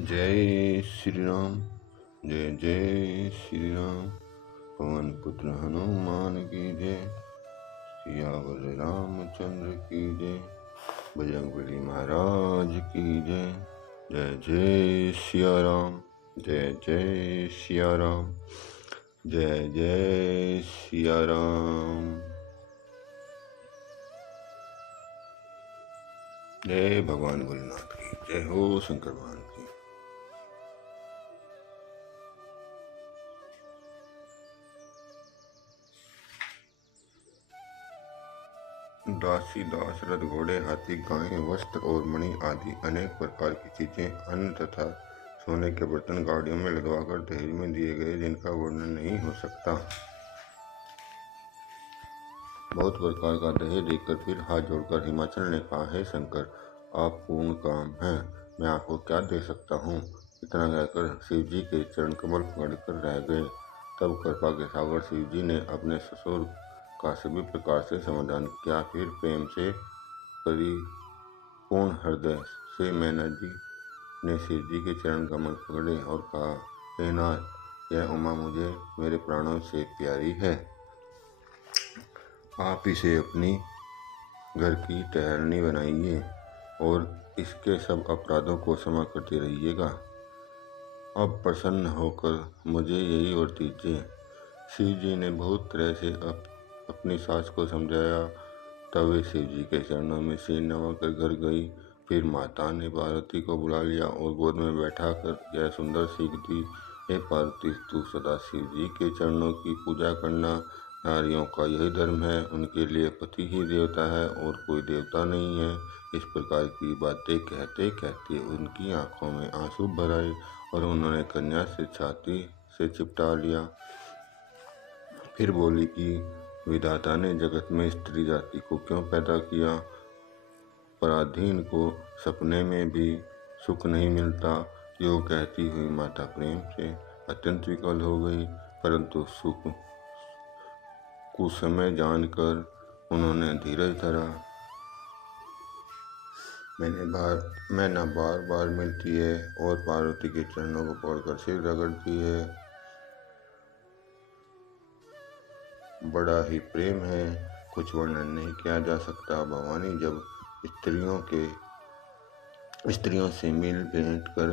जय श्री राम। जय जय श्री राम। पवन पुत्र हनुमान की जय। सियावर रामचंद्र की जय। बजरंगबली महाराज की जय। जय जय सिया राम। जय जय सिया राम। जय जय सिया राम। जय भगवान भोलेनाथ की जय हो। शंकर भगवान की। दासी दास रथ घोड़े हाथी गायें वस्त्र और मणि आदि अनेक प्रकार की चीजें अन्न तथा सोने के बर्तन गाड़ियों में लदवाकर दहेज में दिए गए, जिनका वर्णन नहीं हो सकता। बहुत प्रकार का दहेज देकर फिर हाथ जोड़कर हिमाचल ने कहा, हे शंकर, आप पूर्ण काम हैं, मैं आपको क्या दे सकता हूँ। इतना कहकर शिव जी के चरण कमल पकड़कर रह गए। तब कृपा के सागर शिव जी ने अपने ससुर का सभी प्रकार से समाधान किया। फिर प्रेम से परिपूर्ण हृदय से मैना जी ने शिव जी के चरण कमल पकड़े और कहा, हे नाथ, यह उमा मुझे मेरे प्राणों से प्यारी है। आप इसे अपनी घर की टहलनी बनाइए और इसके सब अपराधों को क्षमा करते रहिएगा। अब प्रसन्न होकर मुझे यही वर दीजिए। शिव जी ने बहुत तरह से अपनी सास को समझाया। तब वे शिव जी के चरणों में सिर नवाकर घर गई। फिर माता ने पार्वती को बुला लिया और गोद में बैठा कर यह सुंदर सीख दी, हे पार्वती, तू सदा शिव जी के चरणों की पूजा करना। नारियों का यही धर्म है, उनके लिए पति ही देवता है और कोई देवता नहीं है। इस प्रकार की बातें कहते कहते उनकी आंखों में आंसू भर आए और उन्होंने कन्या से छाती से चिपटा लिया। फिर बोली कि विधाता ने जगत में स्त्री जाति को क्यों पैदा किया। पराधीन को सपने में भी सुख नहीं मिलता। यो कहती हुई माता प्रेम से अत्यंत विकल हो गई, परंतु सुख कुसमय जानकर उन्होंने धीरज धरा। मैना बार बार मिलती है और पार्वती के चरणों को पकड़कर सिर रगड़ती है। बड़ा ही प्रेम है, कुछ वर्णन नहीं किया जा सकता। भवानी जब स्त्रियों से मिल भेंट कर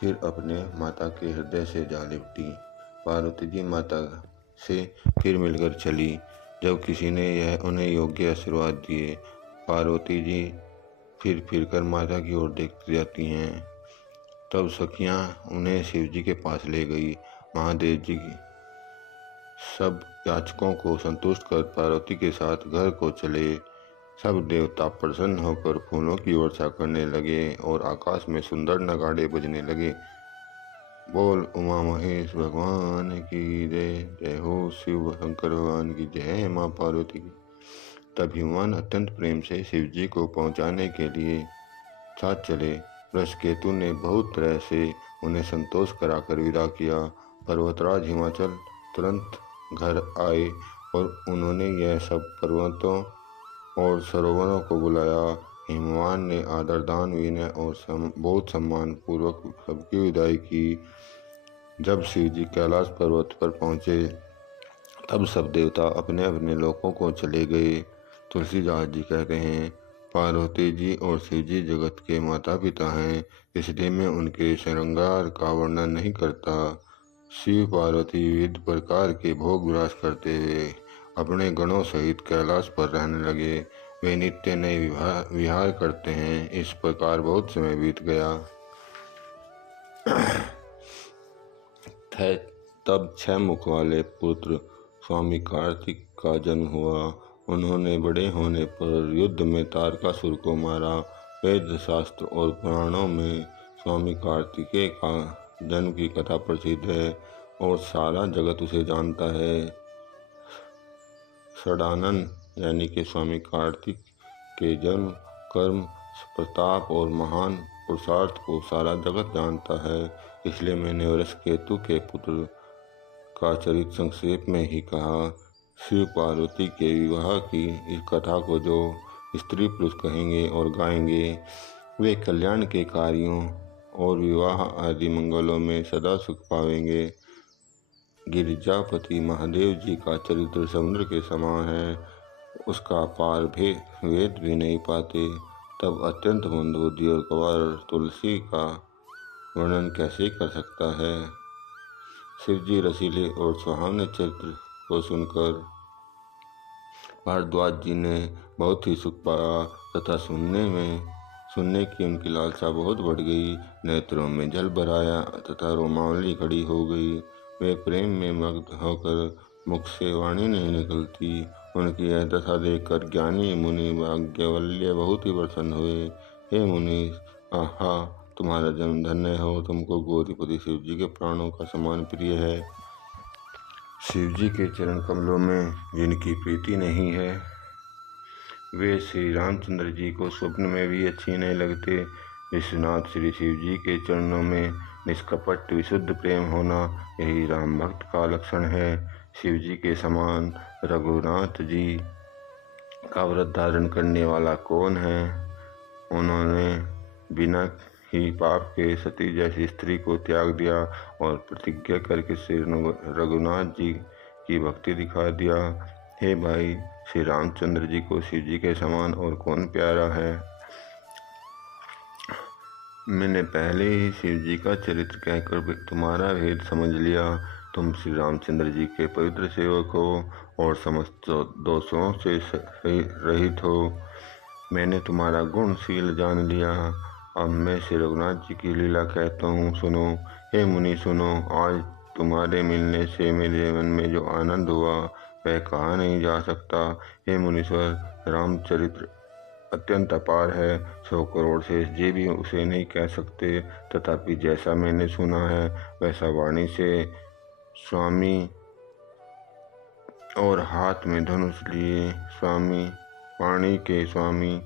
फिर अपने माता के हृदय से जा लिपटी। पार्वती जी माता से फिर मिलकर चली। जब किसी ने यह उन्हें योग्य आशीर्वाद दिए, पार्वती जी फिर कर माता की ओर देखती जाती हैं। तब सखियां उन्हें शिव जी के पास ले गई। महादेव जी सब याचकों को संतुष्ट कर पार्वती के साथ घर को चले। सब देवता प्रसन्न होकर फूलों की वर्षा करने लगे और आकाश में सुंदर नगाड़े बजने लगे। बोल उमा महेश भगवान की जय। जय हो शिव शंकर भगवान की जय। माँ पार्वती की। तब हिमवान अत्यंत प्रेम से शिव जी को पहुंचाने के लिए साथ चले। वृषकेतु ने बहुत तरह से उन्हें संतोष कराकर विदा किया। पर्वतराज हिमाचल तुरंत घर आए और उन्होंने यह सब पर्वतों और सरोवरों को बुलाया। हिमवान ने आदर दान विनय और बहुत सम्मान पूर्वक सबकी विदाई की। जब शिव जी कैलाश पर्वत पर पहुँचे तब सब देवता अपने अपने लोकों को चले गए। तुलसीदास जी कहते हैं, पार्वती जी और शिव जी जगत के माता पिता हैं, इसलिए मैं उनके श्रृंगार का वर्णन नहीं करता। शिव पार्वती विविध प्रकार के भोग विलास करते हुए अपने गणों सहित कैलाश पर रहने लगे। वे नित्य नए विहार करते हैं। इस प्रकार बहुत समय बीत गया। तब 6 मुख वाले पुत्र स्वामी कार्तिक का जन्म हुआ। उन्होंने बड़े होने पर युद्ध में तारकासुर को मारा। वेद शास्त्र और पुराणों में स्वामी कार्तिकेय का जन्म की कथा प्रसिद्ध है और सारा जगत उसे जानता है। षडानन यानी कि स्वामी कार्तिक के जन्म, कर्म, प्रताप और महान पुरुषार्थ को सारा जगत जानता है। इसलिए मैंने वृषकेतु के पुत्र का चरित्र संक्षेप में ही कहा। शिव पार्वती के विवाह की इस कथा को जो स्त्री पुरुष कहेंगे और गाएंगे, वे कल्याण के कार्यों और विवाह आदि मंगलों में सदा सुख पावेंगे। गिरिजापति महादेव जी का चरित्र समुद्र के समान है, उसका पार वेद भी नहीं पाते। तब अत्यंत मंदबुद्धि और कवार तुलसी का वर्णन कैसे कर सकता है। शिवजी रसीले और सुहावने चरित्र को सुनकर भारद्वाज जी ने बहुत ही सुख पाया तथा सुनने की उनकी लालसा बहुत बढ़ गई। नेत्रों में जल भर आया तथा रोमावली खड़ी हो गई। वे प्रेम में मग्न होकर मुख से वाणी नहीं निकलती। उनकी यह दशा देखकर ज्ञानी मुनि भाग्यवल्य बहुत ही प्रसन्न हुए। हे मुनि, आहा, तुम्हारा जन्म धन्य हो। तुमको गौरीपति शिव जी के प्राणों का समान प्रिय है। शिव जी के चरण कमलों में जिनकी प्रीति नहीं है, वे श्री रामचंद्र जी को स्वप्न में भी अच्छी नहीं लगते। विश्वनाथ श्री शिव जी के चरणों में निष्कपट विशुद्ध प्रेम होना, यही राम भक्त का लक्षण है। शिव जी के समान रघुनाथ जी का व्रत धारण करने वाला कौन है। उन्होंने बिना ही पाप के सती जैसी स्त्री को त्याग दिया और प्रतिज्ञा करके श्री रघुनाथ जी की भक्ति दिखा दिया। हे भाई, श्री रामचंद्र जी को शिव जी के समान और कौन प्यारा है। मैंने पहले ही शिव जी का चरित्र कहकर तुम्हारा भेद समझ लिया। तुम श्री रामचंद्र जी के पवित्र सेवक हो और समस्त दोषों से रहित हो। मैंने तुम्हारा गुणशील जान लिया। अब मैं श्री रघुनाथ जी की लीला कहता हूँ, सुनो। हे मुनि सुनो, आज तुम्हारे मिलने से मेरे मन में जो आनंद हुआ वह कहा नहीं जा सकता। हे मुनीश्वर, रामचरित्र अत्यंत अपार है। 100 करोड़ शेष जी भी उसे नहीं कह सकते। तथापि जैसा मैंने सुना है वैसा वाणी से स्वामी और हाथ में धनुष लिए स्वामी, वाणी के स्वामी,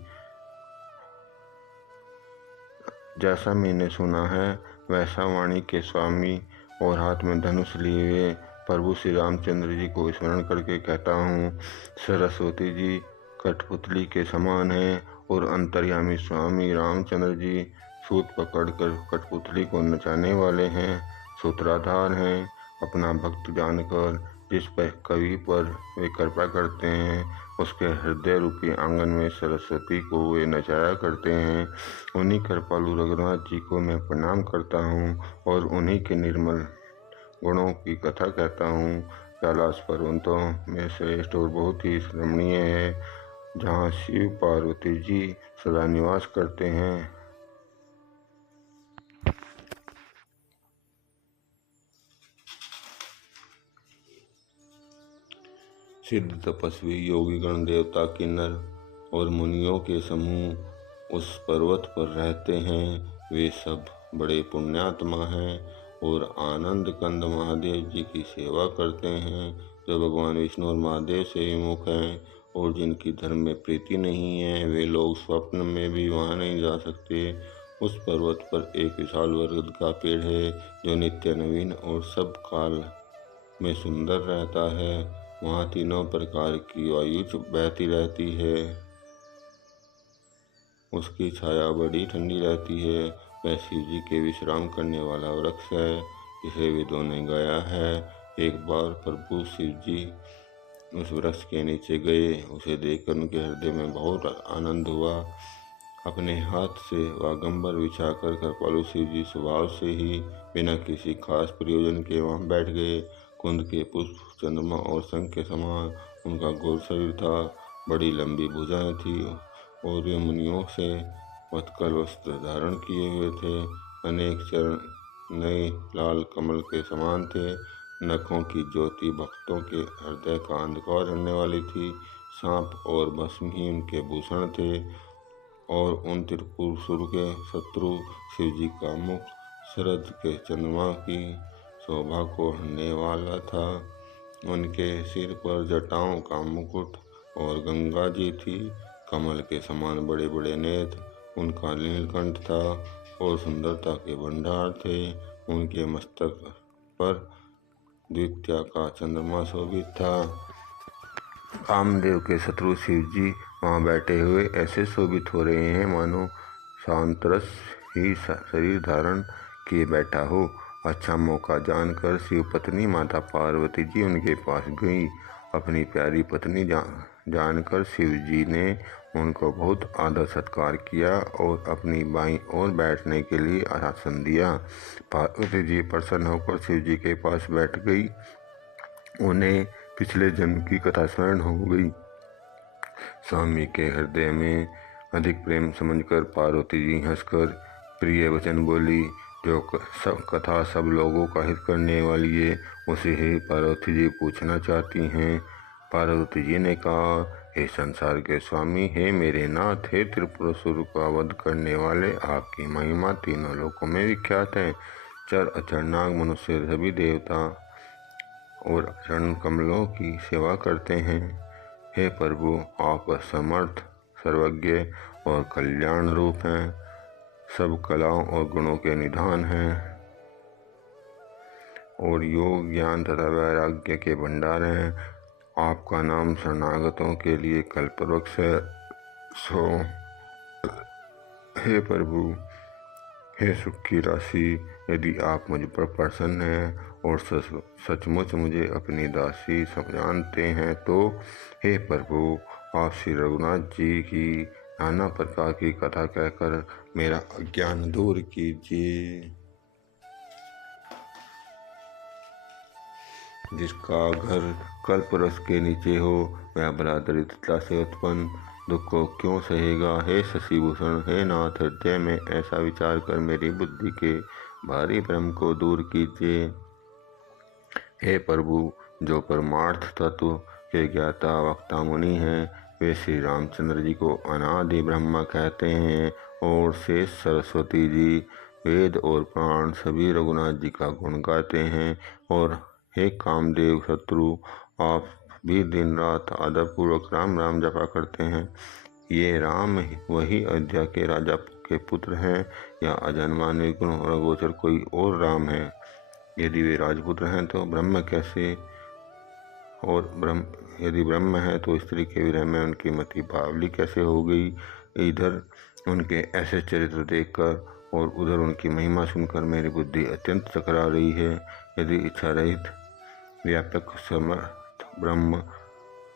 जैसा मैंने सुना है वैसा वाणी के स्वामी और हाथ में धनुष लिए हुए प्रभु श्री रामचंद्र जी को स्मरण करके कहता हूँ। सरस्वती जी कठपुतली के समान है और अंतर्यामी स्वामी रामचंद्र जी सूत पकड़कर कठपुतली को नचाने वाले हैं, सूत्रधार हैं। अपना भक्त जानकर जिस पर कवि पर वे कृपा करते हैं, उसके हृदय रूपी आंगन में सरस्वती को वे नचाया करते हैं। उन्हीं कृपालु रघुनाथ जी को मैं प्रणाम करता हूँ और उन्हीं के निर्मल गुणों की कथा कहता हूँ। कैलाश पर्वतों में श्रेष्ठ और बहुत ही रमणीय है, जहाँ शिव पार्वती जी सदा निवास करते हैं। सिद्ध तपस्वी योगी गण देवता किन्नर और मुनियों के समूह उस पर्वत पर रहते हैं। वे सब बड़े पुण्यात्मा हैं और आनंद कंद महादेव जी की सेवा करते हैं, जो भगवान विष्णु और महादेव से विमुख हैं। और जिनकी धर्म में प्रीति नहीं है, वे लोग स्वप्न में भी वहाँ नहीं जा सकते। उस पर्वत पर एक विशाल बरगद का पेड़ है, जो नित्य नवीन और सब काल में सुंदर रहता है। वहाँ तीनों प्रकार की वायु बहती रहती है। उसकी छाया बड़ी ठंडी रहती है। वह शिव जी के विश्राम करने वाला वृक्ष है, जिसे वेदों ने गाया है। एक बार प्रभु शिव जी उस वृक्ष के नीचे गए। उसे देखकर उनके हृदय में बहुत आनंद हुआ। अपने हाथ से वागंबर बिछाकर कृपालु शिव जी स्वभाव से ही बिना किसी खास प्रयोजन के वहाँ बैठ गए। कुंद के पुष्प, चंद्रमा और शंख के समान उनका गोल शरीर था। बड़ी लंबी भुजाएं थी और वे मुनियों से मत्कल वस्त्र धारण किए हुए थे। अनेक चरण नए लाल कमल के समान थे। नखों की ज्योति भक्तों के हृदय का अंधकार करने वाली थी। सांप और भस्म ही उनके भूषण थे और उन त्रिपुर के शत्रु शिव जी का मुख शरद के चंद्रमा की शोभा को हरने वाला था। उनके सिर पर जटाओं का मुकुट और गंगा जी थी। कमल के समान बड़े बड़े नेत्र उनका नीलकंठ था और सुंदरता के भंडार थे। उनके मस्तक पर द्वितीया का चंद्रमा शोभित था। कामदेव के शत्रु शिव जी वहाँ बैठे हुए ऐसे शोभित हो रहे हैं मानो सांतरस ही शरीर धारण किए बैठा हो। अच्छा मौका जानकर शिव पत्नी माता पार्वती जी उनके पास गई। अपनी प्यारी पत्नी जानकर शिव जी ने उनको बहुत आदर सत्कार किया और अपनी बाईं ओर बैठने के लिए आसन दिया। पार्वती जी प्रसन्न होकर शिव जी के पास बैठ गई। उन्हें पिछले जन्म की कथा स्मरण हो गई। स्वामी के हृदय में अधिक प्रेम समझकर पार्वती जी हंसकर प्रिय वचन बोली, जो सब कथा सब लोगों का हित करने वाली है, उसे ही पार्वती जी पूछना चाहती हैं। पार्वती जी ने कहा, हे संसार के स्वामी, हे मेरे नाथ, हे त्रिपुरासुर का वध करने वाले, आपकी महिमा तीनों लोकों में विख्यात है। चर अचर नाग मनुष्य सभी देवता और चरण कमलों की सेवा करते हैं। हे प्रभु, आप समर्थ, सर्वज्ञ और कल्याण रूप हैं, सब कलाओं और गुणों के निधान हैं और योग ज्ञान तथा वैराग्य के भंडार हैं। आपका नाम शरणागतों के लिए कल्पवृक्ष है। सो हे प्रभु, हे सुख की राशि, यदि आप मुझ पर प्रसन्न हैं और सचमुच मुझे अपनी दासी जानते हैं तो हे प्रभु, आप श्री रघुनाथ जी की नाना प्रकार की कथा कहकर मेरा अज्ञान दूर कीजिए। जिसका घर कल्पवृक्ष के नीचे हो, वह भला दरिद्रता से उत्पन्न दुख को क्यों सहेगा। हे शशिभूषण, हे नाथ, हृदय में ऐसा विचार कर मेरी बुद्धि के भारी भ्रम को दूर कीजिए। हे प्रभु, जो परमार्थ तत्व के ज्ञाता वक्ता मुनि हैं, वे श्री रामचंद्र जी को अनादि ब्रह्मा कहते हैं और शेष सरस्वती जी वेद और प्राण सभी रघुनाथ जी का गुण गाते हैं। और हे कामदेव शत्रु, आप भी दिन रात आदरपूर्वक राम राम जपा करते हैं। ये राम वही अयोध्या के राजा के पुत्र हैं या अजन्मा निर्गुण और अगोचर कोई और राम है। यदि वे राजपुत्र हैं तो ब्रह्म कैसे, और यदि ब्रह्म है तो स्त्री के विरह में उनकी मति बावली कैसे हो गई। इधर उनके ऐसे चरित्र देखकर और उधर उनकी महिमा सुनकर मेरी बुद्धि अत्यंत चकरा रही है। यदि इच्छा रहित व्यापक समर्थ ब्रह्म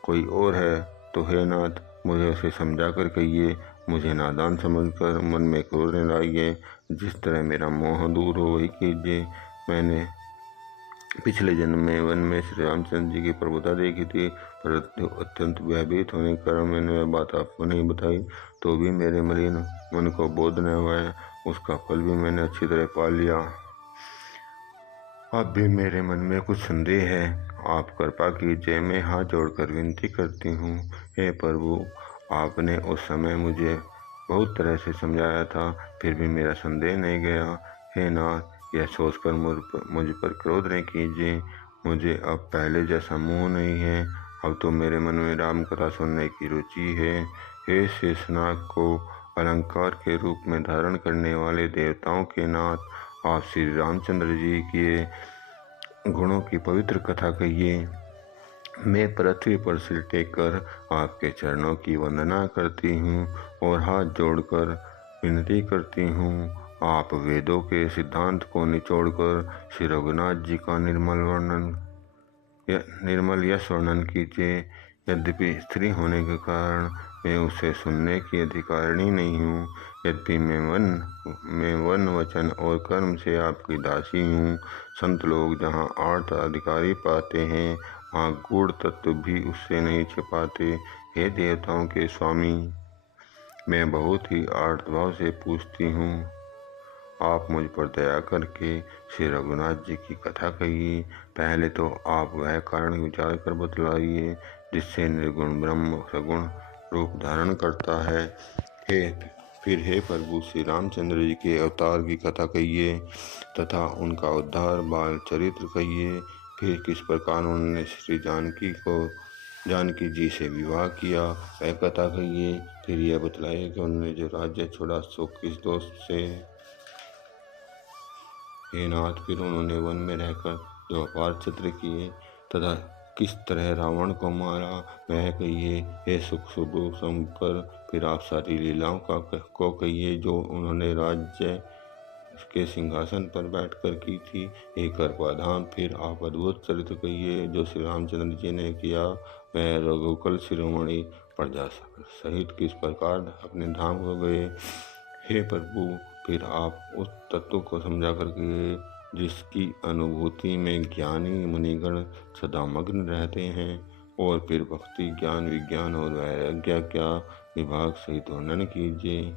कोई और है तो हे नाथ, मुझे उसे समझा कर कहिए। मुझे नादान समझकर मन में क्रोध न लाइए। जिस तरह मेरा मोह दूर हो वही कीजिए। मैंने पिछले जन्म में वन में श्री रामचंद्र जी की प्रभुता देखी थी, परंतु अत्यंत भयभीत होने के कारण मैंने वह बात आपको नहीं बताई। तो भी मेरे मलिन मन को बोध न हुआ है, उसका फल भी मैंने अच्छी तरह पा लिया। अब भी मेरे मन में कुछ संदेह है, आप कृपा कीजिए। मैं हाथ जोड़कर विनती करती हूँ। हे प्रभु, आपने उस समय मुझे बहुत तरह से समझाया था, फिर भी मेरा संदेह नहीं गया। हे नाथ, यह सोचकर मुझ पर क्रोध नहीं कीजिए। मुझे अब पहले जैसा मोह नहीं है। अब तो मेरे मन में राम कथा सुनने की रुचि है। हे शेषनाग को अलंकार के रूप में धारण करने वाले देवताओं के नाथ, आप श्री रामचंद्र जी के गुणों की पवित्र कथा कहिए। मैं पृथ्वी पर सिर टेक कर आपके चरणों की वंदना करती हूँ और हाथ जोड़कर विनती करती हूँ। आप वेदों के सिद्धांत को निचोड़कर श्री रघुनाथ जी का निर्मल यश वर्णन कीजिए। यद्यपि स्त्री होने के कारण मैं उसे सुनने की अधिकारिणी नहीं हूँ, यद्यपि मैं वन वचन और कर्म से आपकी दासी हूँ। संत लोग जहाँ आर्थ अधिकारी पाते हैं, वहाँ गूढ़ तत्व भी उससे नहीं छिपाते। हे देवताओं के स्वामी, मैं बहुत ही आर्तभाव से पूछती हूँ, आप मुझ पर दया करके श्री रघुनाथ जी की कथा कहिए। पहले तो आप वह कारण विचार कर बतलाइए जिससे निर्गुण ब्रह्म सगुण रूप धारण करता है। फिर हे प्रभु, श्री रामचंद्र जी के अवतार की कथा कहिए तथा उनका उद्धार बाल चरित्र कहिए। फिर किस प्रकार उन्होंने श्री जानकी जी से विवाह किया, वह कथा कहिए। फिर यह बतलाइए कि उन्होंने जो राज्य छोड़ा सो किस दोष से। हे नाथ, फिर उन्होंने वन में रहकर जो अपार चित्र किए तथा किस तरह रावण को मारा, वह कहिए। हे सुख शुभ शंकर फिर आप सारी लीलाओं को कहिए जो उन्होंने राज्य के सिंहासन पर बैठकर की थी। हे कृपाधाम, फिर आप अद्भुत चरित्र कहिए जो श्री रामचंद्र जी ने किया। वह रघुकुल शिरोमणि प्रजा सहित किस प्रकार अपने धाम को गए। हे प्रभु, फिर आप उस तत्व को समझा कर कहिए जिसकी अनुभूति में ज्ञानी मुनिगण सदा मग्न रहते हैं। और फिर भक्ति, ज्ञान, विज्ञान और वैराग्य क्या विभाग सहित वर्णन कीजिए।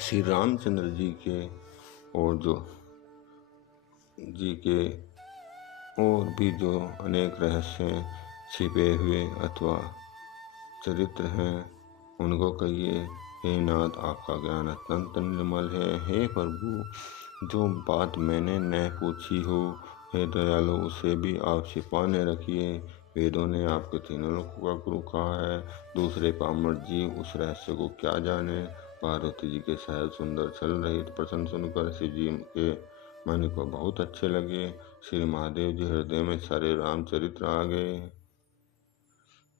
श्री रामचंद्र जी के और भी जो अनेक रहस्य छिपे हुए अथवा चरित्र हैं उनको कहिए। हे नाथ, आपका ज्ञान अत्यंत निर्मल है। हे प्रभु, जो बात मैंने न पूछी हो, हे दयालु, उसे भी आप छिपा न रखिए। वेदों ने आपके तीनों लोगों का गुरु कहा है, दूसरे पामर जी उस रहस्य को क्या जाने। पार्वती जी के सहज सुंदर छल रहित प्रश्न सुनकर शिव जी के मन को बहुत अच्छे लगे। श्री महादेव जी हृदय में सारे रामचरित्र आ गए।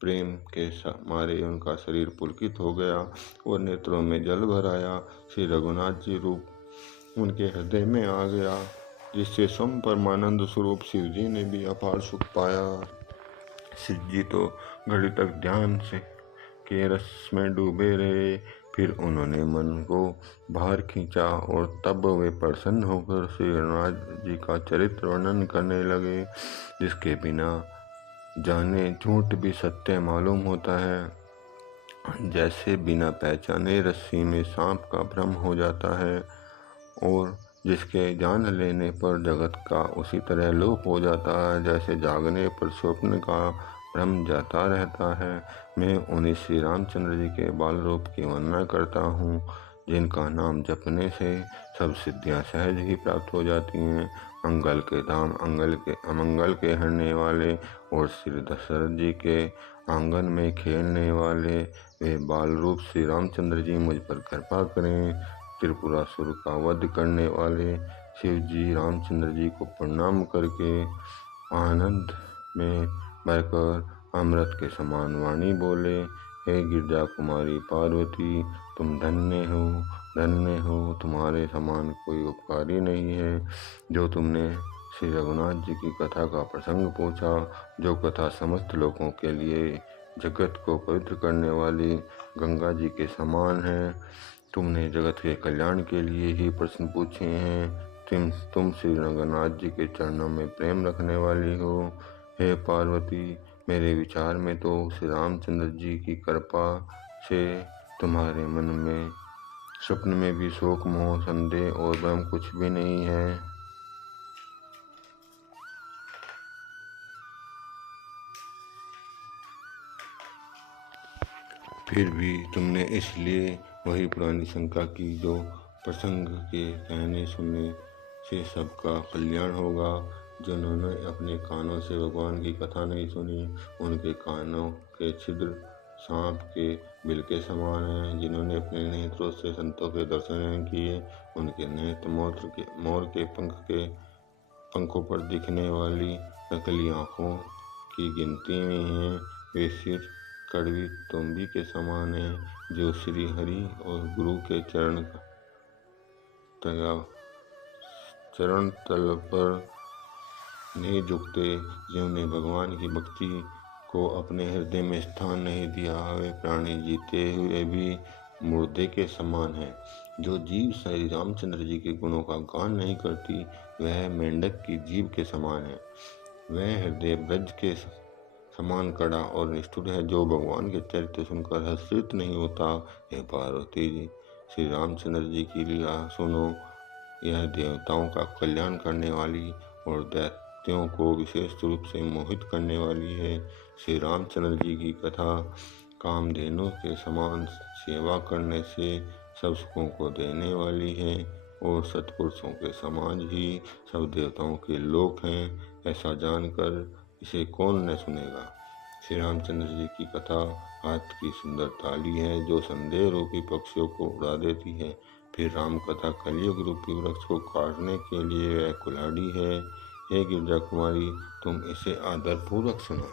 प्रेम के मारे उनका शरीर पुलकित हो गया और नेत्रों में जल भर आया। श्री रघुनाथ जी रूप उनके हृदय में आ गया, जिससे स्वयं परमानंद स्वरूप शिव जी ने भी अपार सुख पाया। शिव जी तो घड़ी तक ध्यान से के रस में डूबे रहे। फिर उन्होंने मन को बाहर खींचा और तब वे प्रसन्न होकर श्री रघुनाथ जी का चरित्र वर्णन करने लगे, जिसके बिना जाने झूठ भी सत्य मालूम होता है। जैसे बिना पहचाने रस्सी में सांप का भ्रम हो जाता है और जिसके जान लेने पर जगत का उसी तरह लोप हो जाता है, जैसे जागने पर स्वप्न का भ्रम जाता रहता है। मैं उन्हीं श्री रामचंद्र जी के बाल रूप की वंदना करता हूँ, जिनका नाम जपने से सब सिद्धियाँ सहज ही प्राप्त हो जाती हैं। मंगल के धाम, अमंगल के हरने वाले और श्री दशरथ जी के आंगन में खेलने वाले वे बाल रूप श्री रामचंद्र जी मुझ पर कृपा करें। त्रिपुरासुर का वध करने वाले शिव जी रामचंद्र जी को प्रणाम करके आनंद में भरकर अमृत के समान वाणी बोले। हे गिरजा कुमारी पार्वती, तुम धन्य हो, धन्य हो, तुम्हारे समान कोई उपकारी नहीं है। जो तुमने श्री रघुनाथ जी की कथा का प्रसंग पूछा, जो कथा समस्त लोगों के लिए जगत को पवित्र करने वाली गंगा जी के समान है। तुमने जगत के कल्याण के लिए ही प्रश्न पूछे हैं। तुम श्री रघुनाथ जी के चरणों में प्रेम रखने वाली हो। हे पार्वती, मेरे विचार में तो श्री रामचंद्र जी की कृपा से तुम्हारे मन में स्वप्न में भी शोक, मोह, संदेह और भ्रम कुछ भी नहीं है। फिर भी तुमने इसलिए वही पुरानी शंका की जो प्रसंग के कहने सुनने से सबका कल्याण होगा। जिन्होंने अपने कानों से भगवान की कथा नहीं सुनी, उनके कानों के छिद्र सांप के बिल के समान हैं। जिन्होंने अपने नेत्रों से संतों के दर्शन नहीं किए, उनके नेत्र मोर के पंखों पर दिखने वाली नकली आँखों की गिनती में हैं। वे सिर कड़वी तुम्बी के समान हैं, जो श्री हरि और गुरु के चरण तल पर नहीं झुकते, जिन्होंने भगवान की भक्ति को अपने हृदय में स्थान नहीं दिया। वे प्राणी जीते हुए भी मुर्दे के समान है। जो जीव श्री रामचंद्र जी के गुणों का गान नहीं करती, वह मेंढक की जीभ के समान है। वह हृदय ब्रज के समान कड़ा और निष्ठुर है, जो भगवान के चरित्र सुनकर हर्षित नहीं होता। हे पार्वती जी, श्री रामचंद्र जी की लीला सुनो। यह देवताओं का कल्याण करने वाली और दैत्यों को विशेष रूप से मोहित करने वाली है। श्री रामचंद्र जी की कथा कामधेनु के समान सेवा करने से सब सुखों को देने वाली है और सत्पुरुषों के समान ही सब देवताओं के लोक हैं। ऐसा जानकर इसे कौन न सुनेगा। श्री रामचंद्र जी की कथा हाथ की सुंदर ताली है, जो संदेह रूपी पक्षियों को उड़ा देती है। फिर राम कथा कलयुग रूपी वृक्ष को काटने के लिए वह कुल्हाड़ी है। हे गिरजा कुमारी, तुम इसे आदर पूर्वक सुनो।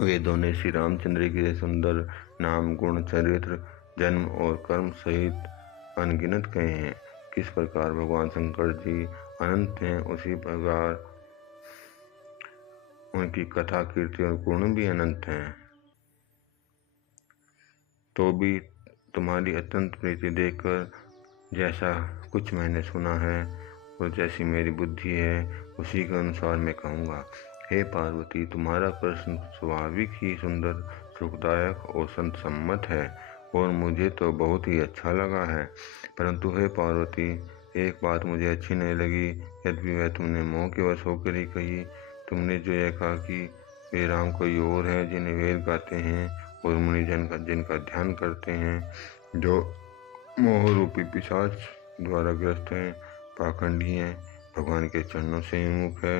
वेदों ने श्री रामचंद्र के सुंदर नाम, गुण, चरित्र, जन्म और कर्म सहित अनगिनत कहे हैं। किस प्रकार भगवान शंकर जी अनंत हैं, उसी प्रकार उनकी कथा, कीर्ति और गुण भी अनंत हैं। तो भी तुम्हारी अत्यंत प्रीति देखकर जैसा कुछ मैंने सुना है और जैसी मेरी बुद्धि है, उसी के अनुसार मैं कहूँगा। हे पार्वती, तुम्हारा प्रश्न स्वाभाविक ही सुंदर, सुखदायक और संत सम्मत है और मुझे तो बहुत ही अच्छा लगा है। परंतु हे पार्वती, एक बात मुझे अच्छी नहीं लगी, यद्यपि वह तुमने मोह के वश होकर ही कही। तुमने जो यह कहा कि वे राम कोई और है जिन्हें वेद गाते हैं और मुनिजन जिनका ध्यान करते हैं, जो मोह रूपी पिशाच द्वारा ग्रस्त हैं, पाखंडी हैं, भगवान के चरणों से विमुख है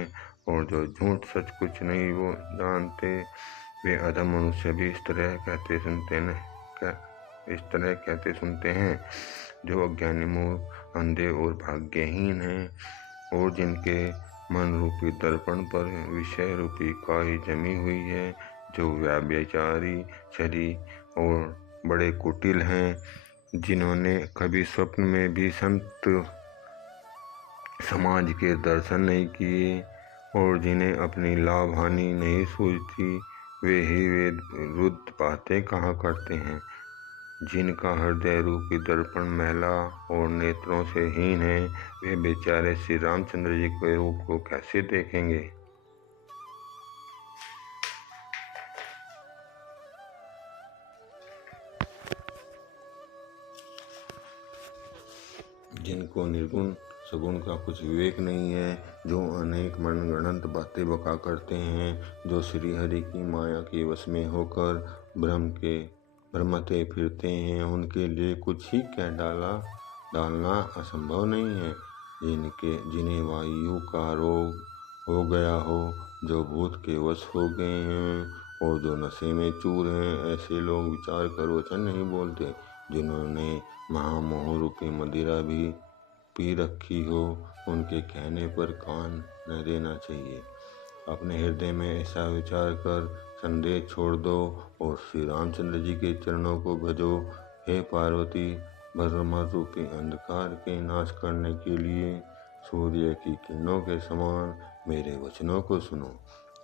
और जो झूठ सच कुछ नहीं वो जानते, वे अधम मनुष्य भी इस तरह कहते सुनते हैं, जो अज्ञानी, मूर्ख, अंधे और भाग्यहीन हैं और जिनके मन रूपी दर्पण पर विषय रूपी काई जमी हुई है, जो व्यभिचारी, छली और बड़े कुटिल हैं, जिन्होंने कभी स्वप्न में भी संत समाज के दर्शन नहीं किए और जिन्हें अपनी लाभ हानि नहीं सूझती, वे ही वेद विरुद्ध बातें कहा करते हैं। जिनका हृदय रूपी दर्पण मैला और नेत्रों से हीन है, वे बेचारे श्री रामचंद्र जी के रूप को कैसे देखेंगे। जिनको निर्गुण सगुण का कुछ विवेक नहीं है, जो अनेक मनगढ़ंत बातें बका करते हैं, जो श्री हरि की माया के वश में होकर भ्रमते फिरते हैं, उनके लिए कुछ ही क्या डालना असंभव नहीं है। जिन्हें वायु का रोग हो गया हो, जो भूत के वश हो गए हैं और जो नशे में चूर हैं, ऐसे लोग विचार कर वचन नहीं बोलते। जिन्होंने महामोह रूपी मदिरा भी पी रखी हो, उनके कहने पर कान न देना चाहिए। अपने हृदय में ऐसा विचार कर संदेह छोड़ दो और श्री रामचंद्र जी के चरणों को भजो। हे पार्वती, ब्रह्म रूपी अंधकार के नाश करने के लिए सूर्य की किरणों के समान मेरे वचनों को सुनो।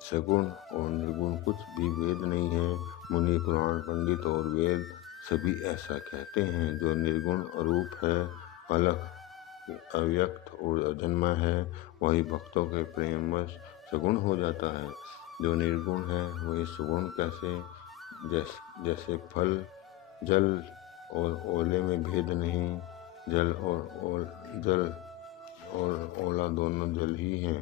सगुण और निर्गुण कुछ भी भेद नहीं है। मुनि, पुराण पंडित और वेद सभी ऐसा कहते हैं। जो निर्गुण अरूप है, अलग, अव्यक्त और अजन्मा है, वही भक्तों के प्रेमवश सगुण हो जाता है। जो निर्गुण है वही सुगुण कैसे? जैसे फल, जल और ओले में भेद नहीं, जल और ओला दोनों जल ही हैं।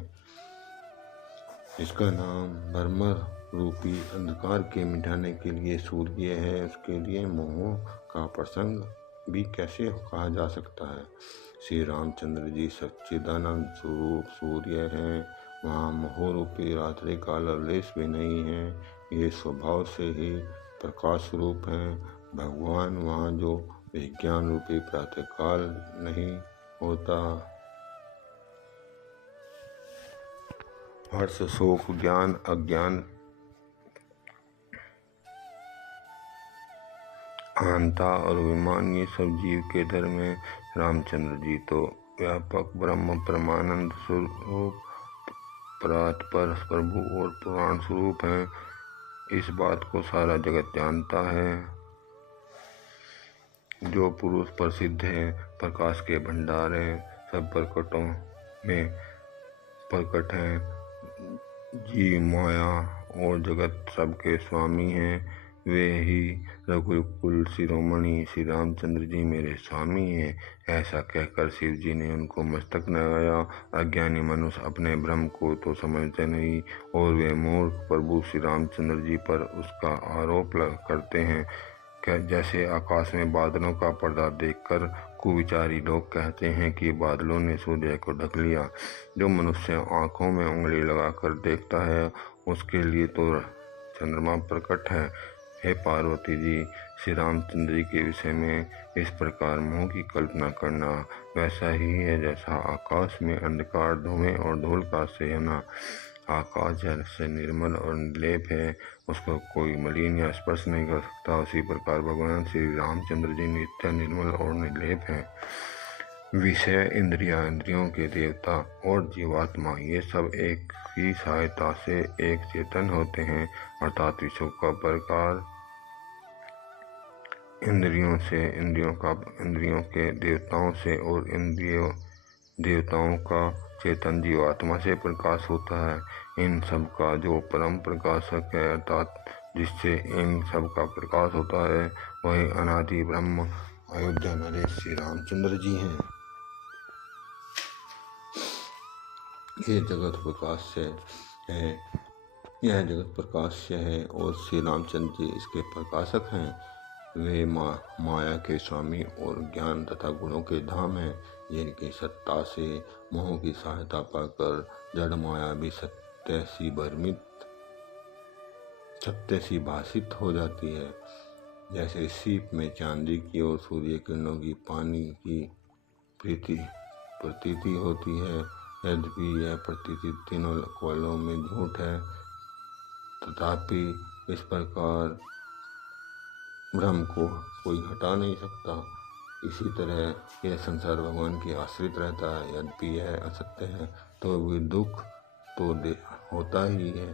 इसका नाम भ्रमर रूपी अंधकार के मिटाने के लिए सूर्य है, उसके लिए मोह का प्रसंग भी कैसे कहा जा सकता है। श्री रामचंद्र जी सच्चिदानंद स्वरूप सूर्य हैं, वहाँ मोह रूपी रात्रि का लवलेश भी नहीं है, ये स्वभाव से ही प्रकाश रूप हैं। भगवान वहाँ जो विज्ञान रूपी प्रातःकाल नहीं होता, हर्ष, शोक, ज्ञान, अज्ञान, अहंता और अभिमान, ये सब जीव के धर्म में रामचंद्र जी तो व्यापक ब्रह्म परमानंद स्वरूप, परात्पर प्रभु और पुराण स्वरूप हैं। इस बात को सारा जगत जानता है। जो पुरुष प्रसिद्ध है, प्रकाश के भंडार हैं, सब प्रकटों में प्रकट हैं, जीव, माया और जगत सबके स्वामी हैं, वे ही रघुकुल शिरोमणि श्री रामचंद्र जी मेरे स्वामी हैं। ऐसा कहकर शिव जी ने उनको मस्तक नवाया। अज्ञानी मनुष्य अपने भ्रम को तो समझते नहीं और वे मूर्ख प्रभु श्री रामचंद्र जी पर उसका आरोप करते हैं। जैसे आकाश में बादलों का पर्दा देखकर कुविचारी लोग कहते हैं कि बादलों ने सूर्य को ढक लिया। जो मनुष्य आँखों में उंगली लगाकर देखता है, उसके लिए तो चंद्रमा प्रकट है। हे पार्वती जी, श्री रामचंद्र जी के विषय में इस प्रकार मोह की कल्पना करना वैसा ही है जैसा आकाश में अंधकार, धुएं और धूल का से होना। आकाश जल से निर्मल और निर्लेप है, उसको कोई मलिन या स्पर्श नहीं कर सकता, उसी प्रकार भगवान श्री रामचंद्र जी नित्य निर्मल और निर्लेप हैं। विषय, इंद्रिया, इंद्रियों के देवता और जीवात्मा ये सब एक ही सहायता से एक चेतन होते हैं, अर्थात विषयों का प्रकार इंद्रियों से, इंद्रियों के देवताओं से और इंद्रियों देवताओं का चेतन जीवात्मा से प्रकाश होता है। इन सब का जो परम प्रकाशक है, अर्थात जिससे इन सब का प्रकाश होता है, वही अनादि ब्रह्म अयोध्या नरेश श्री रामचंद्र जी हैं। यह जगत प्रकाश्य है और श्री रामचंद्र जी इसके प्रकाशक हैं। वे माया के स्वामी और ज्ञान तथा गुणों के धाम हैं, जिनकी सत्ता से मोह की सहायता पाकर जड़ माया भी सत्य सी भाषित हो जाती है। जैसे सीप में चांदी की और सूर्य किरणों की पानी की प्रतीति होती है, यद्यपि यह प्रतीति तीनों कोयलों में झूठ है, तथापि इस प्रकार भ्रम को कोई हटा नहीं सकता। इसी तरह यह संसार भगवान के आश्रित रहता है, यद्यपि यह असत्य है तो भी दुख तो होता ही है।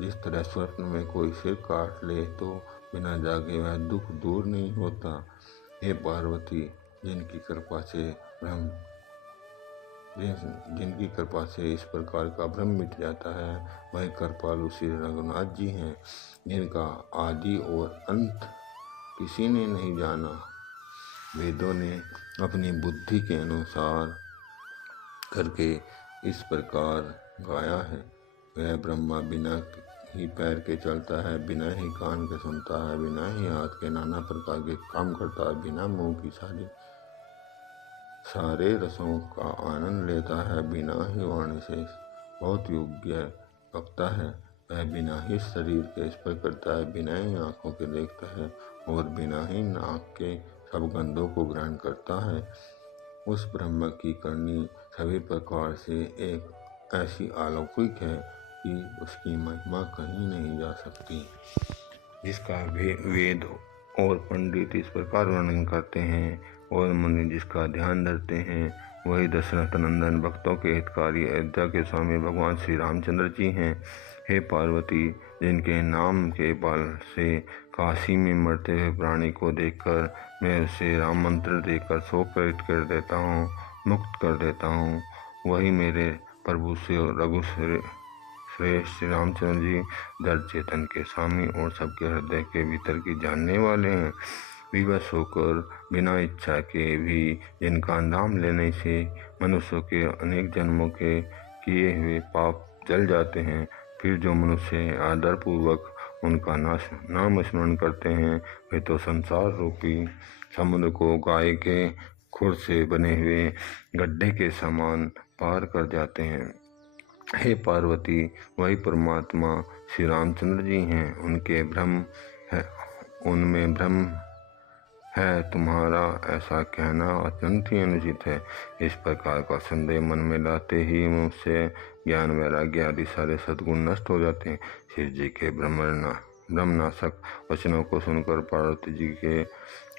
जिस तरह स्वप्न में कोई सिर काट ले तो बिना जागे वह दुख दूर नहीं होता। हे पार्वती, जिनकी कृपा से इस प्रकार का भ्रम मिट जाता है, वह कृपालु श्री रघुनाथ जी हैं, जिनका आदि और अंत किसी ने नहीं जाना। वेदों ने अपनी बुद्धि के अनुसार करके इस प्रकार गाया है। वह ब्रह्मा बिना ही पैर के चलता है, बिना ही कान के सुनता है, बिना ही हाथ के नाना प्रकार के काम करता है, बिना मुंह की सारे रसों का आनंद लेता है, बिना ही वाणी से बहुत योग्य बकता है। वह बिना ही शरीर के स्पर्श करता है, बिना ही आँखों के देखता है और बिना ही नाक के सब गंधों को ग्रहण करता है। उस ब्रह्म की करनी सभी प्रकार से एक ऐसी अलौकिक है कि उसकी महिमा कहीं नहीं जा सकती, जिसका वेद और पंडित इस प्रकार वर्णन करते हैं और मुनि जिसका ध्यान धरते हैं, वही दशरथ नंदन भक्तों के हितकारी अयोध्या के स्वामी भगवान श्री रामचंद्र जी हैं। हे पार्वती, जिनके नाम के बल से काशी में मरते हुए प्राणी को देखकर मैं उसे राम मंत्र देकर शोक रहित कर देता हूँ, मुक्त कर देता हूँ, वही मेरे प्रभु से श्रेष्ठ श्री रामचंद्र जी जड़ चेतन के स्वामी और सबके हृदय के भीतर की जानने वाले हैं। विवश होकर बिना इच्छा के भी जिनका नाम लेने से मनुष्यों के अनेक जन्मों के किए हुए पाप जल जाते हैं, फिर जो मनुष्य आदरपूर्वक उनका नाम स्मरण करते हैं, वे तो संसार रूपी समुद्र को गाय के खुर से बने हुए गड्ढे के समान पार कर जाते हैं। हे पार्वती, वही परमात्मा श्री रामचंद्र जी हैं, उनमें भ्रम है, तुम्हारा ऐसा कहना अत्यंत ही अनुचित है। इस प्रकार का संदेह मन में लाते ही मुझसे ज्ञान, वैराग्य आदि सारे सद्गुण नष्ट हो जाते हैं। शिव जी के ब्रह्मनाशक वचनों को सुनकर पार्वती जी के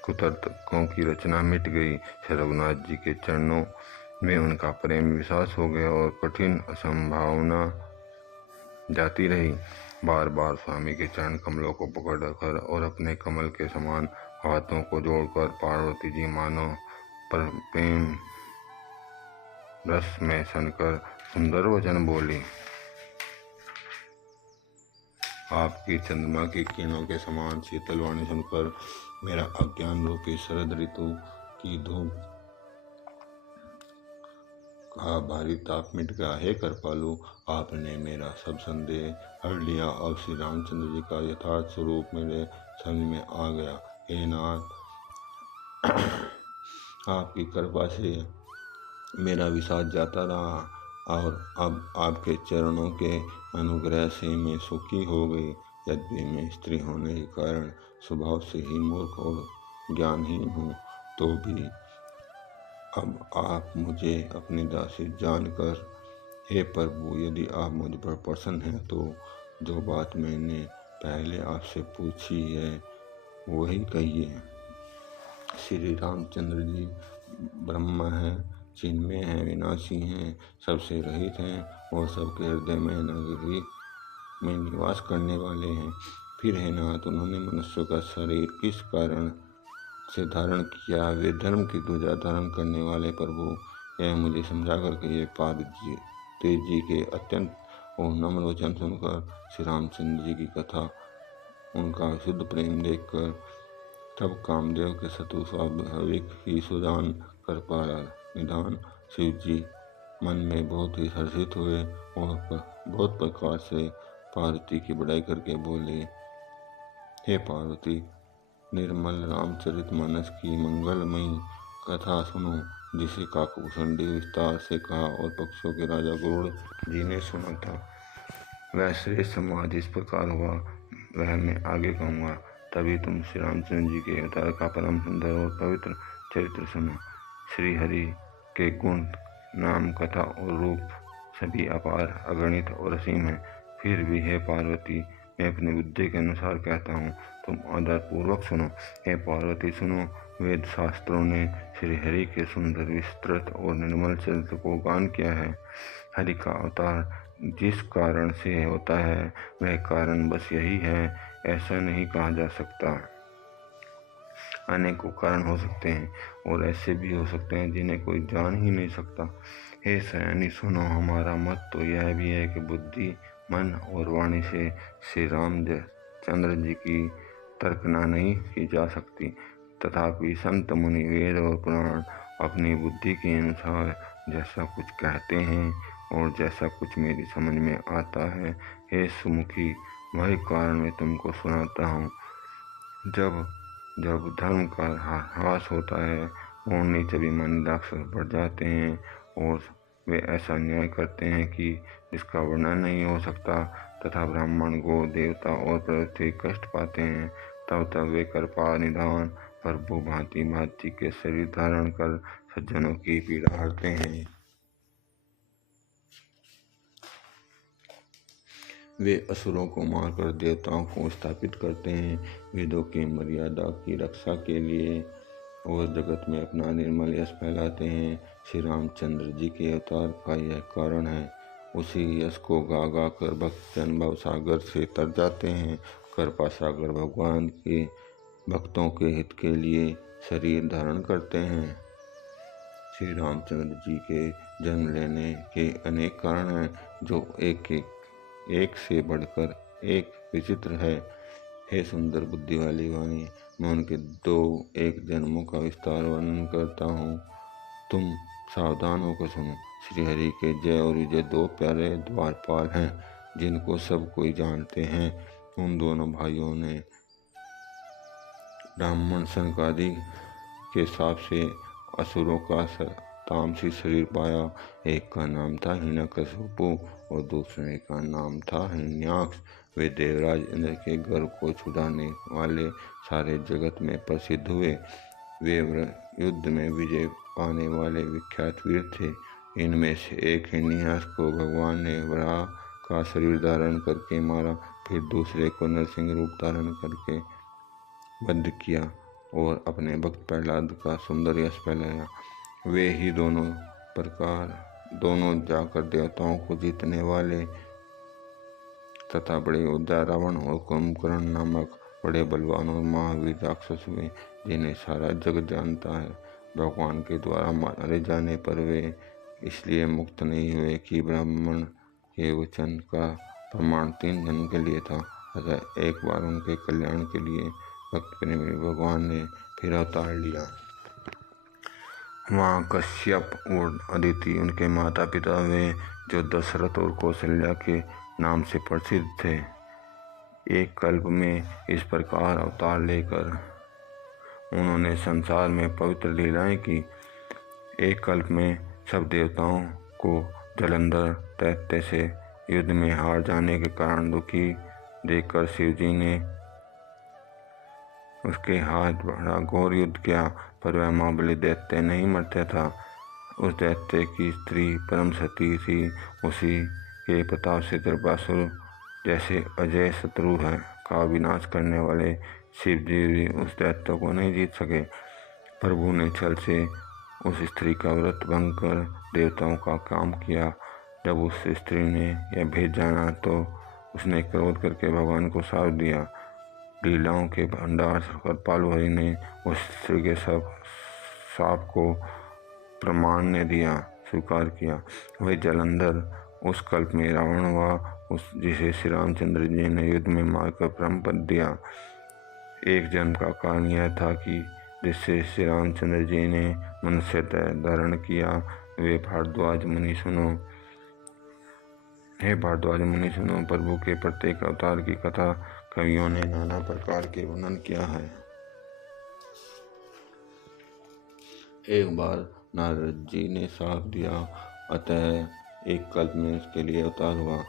कुतर्कों की रचना मिट गई। श्री रघुनाथ जी के चरणों में उनका प्रेम विश्वास हो गया और कठिन असंभावना जाती रही। बार बार स्वामी के चरण कमलों को पकड़कर और अपने कमल के समान हाथों को जोड़कर पार्वती जी मानो प्रेम रस में सनकर सुंदर वचन बोली। आपकी चंद्रमा की किरणों के समान शीतल वाणी सुनकर मेरा अज्ञान रूपी शरद ऋतु की धूप का भारी ताप मिट गया। हे कृपालु, आपने मेरा सब संदेह हर लिया। अब श्री रामचंद्र जी का यथार्थ स्वरूप मेरे समझ में आ गया। हे नाथ, आपकी कृपा से मेरा विषाद जाता रहा और अब आपके चरणों के अनुग्रह से मैं सुखी हो गई। यद्यपि मैं स्त्री होने के कारण स्वभाव से ही मूर्ख और ज्ञानहीन हूँ, तो भी अब आप मुझे अपनी दासी जानकर हे प्रभु, यदि आप मुझ पर प्रसन्न हैं तो जो बात मैंने पहले आपसे पूछी है वही कहिए। श्री रामचंद्र जी ब्रह्म हैं, चिन्मय हैं, विनाशी हैं, सबसे रहित हैं और सबके हृदय में नगरी में निवास करने वाले हैं। फिर है नाथ, उन्होंने मनुष्य का शरीर किस कारण से धारण किया? वे धर्म की ध्वजा धारण करने वाले प्रभु, यह मुझे समझा कर कहिए। पार्वती जी के अत्यंत और नम्र वचन सुनकर श्री रामचंद्र जी की कथा, उनका शुद्ध प्रेम देखकर तब कामदेव के शत्रु स्वाभाविक ही सुदान कर पाया निदान शिव जी मन में बहुत ही हर्षित हुए और बहुत प्रकार से पार्वती की बड़ाई करके बोले, हे पार्वती, निर्मल रामचरितमानस की मंगलमयी कथा सुनो, जिसे काकभूषण ने विस्तार से कहा और पक्षियों के राजा गरुड़ जी ने सुना था। वह श्रेष्ठ संवाद इस प्रकार हुआ, वह मैं आगे कहूँगा। तभी तुम श्री रामचंद्र जी के अवतार का परम सुंदर और पवित्र चरित्र सुनो। श्री हरि के गुण, नाम, कथा और रूप सभी अपार, अगणित और असीम है। फिर भी हे पार्वती, मैं अपनी बुद्धि के अनुसार कहता हूँ, तुम आदर पूर्वक सुनो। हे पार्वती सुनो, वेद शास्त्रों ने श्री हरि के सुंदर, विस्तृत और निर्मल चरित्र को गान किया है। हरि का अवतार जिस कारण से होता है वह कारण बस यही है, ऐसा नहीं कहा जा सकता। अनेकों कारण हो सकते हैं और ऐसे भी हो सकते हैं जिन्हें कोई जान ही नहीं सकता। हे सयानी सुनो, हमारा मत तो यह भी है कि बुद्धि, मन और वाणी से श्री रामचंद्र जी की तर्कना नहीं की जा सकती। तथापि संत, मुनि, वेद और पुराण अपनी बुद्धि के अनुसार जैसा कुछ कहते हैं और जैसा कुछ मेरी समझ में आता है, हे सुमुखी, वही कारण मैं तुमको सुनाता हूँ। जब जब धर्म का ह्रास होता है, और नीच अभिमानी राक्षस बढ़ जाते हैं और वे ऐसा न्याय करते हैं कि जिसका वर्णन नहीं हो सकता, तथा ब्राह्मण, गो, देवता और प्रवृत्ति कष्ट पाते हैं, तब वे कृपा निधान प्रभु भांति भांति के शरीर धारण कर सज्जनों की पीड़ा हरते हैं। वे असुरों को मारकर देवताओं को स्थापित करते हैं, वेदों की मर्यादा की रक्षा के लिए, और जगत में अपना निर्मल यश फैलाते हैं। श्री रामचंद्र जी के अवतार का यह कारण है। उसी यश को गा गा कर भक्तजन भव सागर से तर जाते हैं। कृपा सागर भगवान के भक्तों के हित के लिए शरीर धारण करते हैं। श्री रामचंद्र जी के जन्म लेने के अनेक कारण हैं, जो एक से बढ़कर एक विचित्र है। हे सुंदर बुद्धि वाली वाणी, मैं उनके एक जन्मों का विस्तार वर्णन करता हूँ, तुम सावधान होकर सुनो। श्री हरि के जय और विजय दो प्यारे द्वारपाल हैं, जिनको सब कोई जानते हैं। उन दोनों भाइयों ने ब्राह्मण सनकादि के शाप से असुरों का तामसी शरीर पाया। एक का नाम था हिरण्यकशिपु और दूसरे का नाम था हिरण्याक्ष। वे देवराज इंद्र के गर्व को छुड़ाने वाले सारे जगत में प्रसिद्ध हुए। वे युद्ध में विजय पाने वाले विख्यात वीर थे। इनमें से एक हिरण्याक्ष को भगवान ने वराह का शरीर धारण करके मारा, फिर दूसरे को नरसिंह रूप धारण करके वध किया और अपने भक्त प्रहलाद का सुंदर यश फैलाया। वे ही दोनों जाकर देवताओं को जीतने वाले तथा बड़े योद्धा रावण और कुंभकर्ण नामक बड़े बलवान और महावीर राक्षस हुए, जिन्हें सारा जगत जानता है। भगवान के द्वारा मारे जाने पर वे इसलिए मुक्त नहीं हुए कि ब्राह्मण के वचन का प्रमाण 3 जन्म के लिए था। अतः एक बार उनके कल्याण के लिए भक्त प्रेमी भगवान ने फिर अवतार लिया। वहाँ कश्यप और अदिति उनके माता पिता हुए, जो दशरथ और कौशल्या के नाम से प्रसिद्ध थे। एक कल्प में इस प्रकार अवतार लेकर उन्होंने संसार में पवित्र लीलाएं की। एक कल्प में सब देवताओं को जलंधर दैत्य से युद्ध में हार जाने के कारण दुखी देखकर शिव जी ने उसके हाथ बड़ा घोर युद्ध किया, पर वह महाबली दैत्य नहीं मरता था। उस दैत्य की स्त्री परम सती थी। उसी के प्रताप से त्रिपुरासुर जैसे अजय शत्रु है का विनाश करने वाले शिव जी भी उस दैत्य को नहीं जीत सके। प्रभु ने छल से उस स्त्री का व्रत भंग कर देवताओं का काम किया। जब उस स्त्री ने यह भेद जाना तो उसने क्रोध करके भगवान को शाप दिया। लीलाओं के भंडार कृपालु हरि ने उस स्त्री के शाप को प्रमाण ने दिया, स्वीकार किया। वही जलंधर उस कल्प में रावण हुआ, जिसे श्री रामचंद्र जी ने युद्ध में मारकर परम पद दिया। एक जन्म का कारण यह था कि जिससे श्री रामचंद्र जी ने मनुष्य धारण किया। वे भारद्वाज मुनि सुनो, हे भारद्वाज मुनि सुनो, प्रभु के प्रत्येक अवतार की कथा कवियों ने नाना प्रकार के वर्णन किया है। एक बार नारद जी ने शाप दिया, अतः एक कल्प में उसके लिए अवतार हुआ।